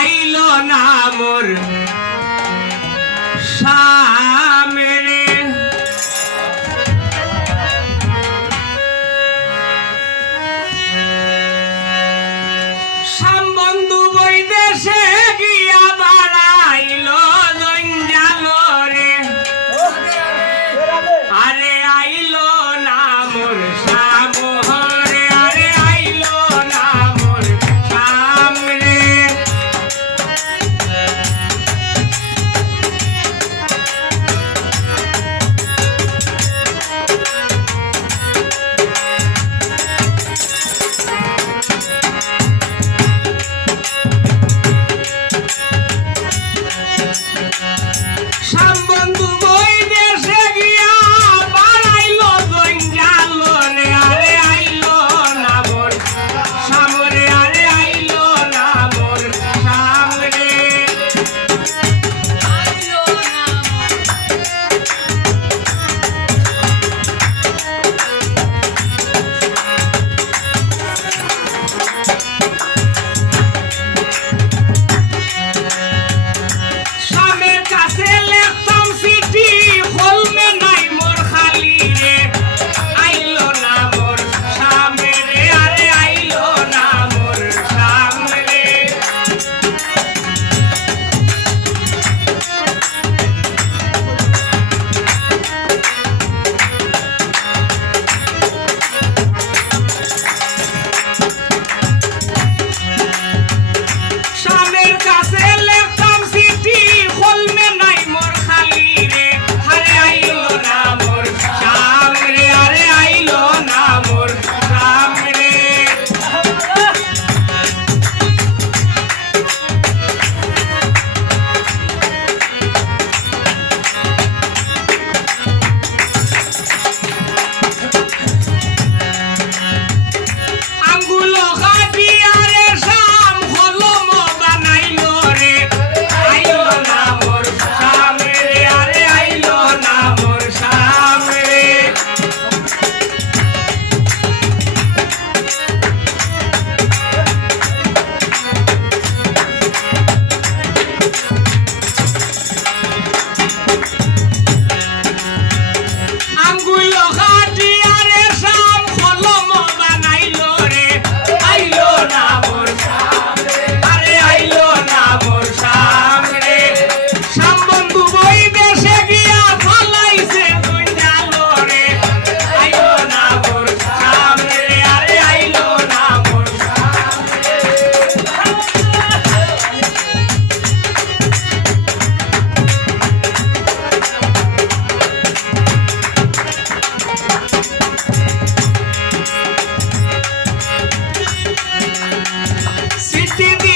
আইলো না মোর সামনে বন্ধু বই দেশে গিয়া বাড়াইলো জঞ্জাল রে আরে আইলো না মোর সামনে আরে আইলো না মোর সামনে বন্ধু বই দেশে গিয়া বাড়াইলো জঞ্জাল রে আরে আইলো না মোর সামনে আরে আইলো না মোর সামনে স্বামীর কাছে লেখতাম চিঠি হলমে নাই মোর খালি রে আইলো না মোর সামনে রে আরে আইলো না মোর সামনে স্বামীর কাছে লেখতাম চিঠি হলমে নাই মোর খালি রে আরে আইলো না মোর সামনে আরে আইলো না মোর সামনে আঙ্গুলো কাটিয়া রে শাম হলম বানাইলো রে আইলো না মোর সামনে আরে আইলো না মোর সামনে আঙ্গুলো কাটিয়া রে শাম হলম বানাইলো রে আইলো না মোর সামনে আরে আইলো না মোর সামনে শাম বন্ধু বই দেশে গিয়া ফালাইছে জঞ্জাল রে আইলো না মোর সামনে আরে আইলো না মোর সামনে চিঠি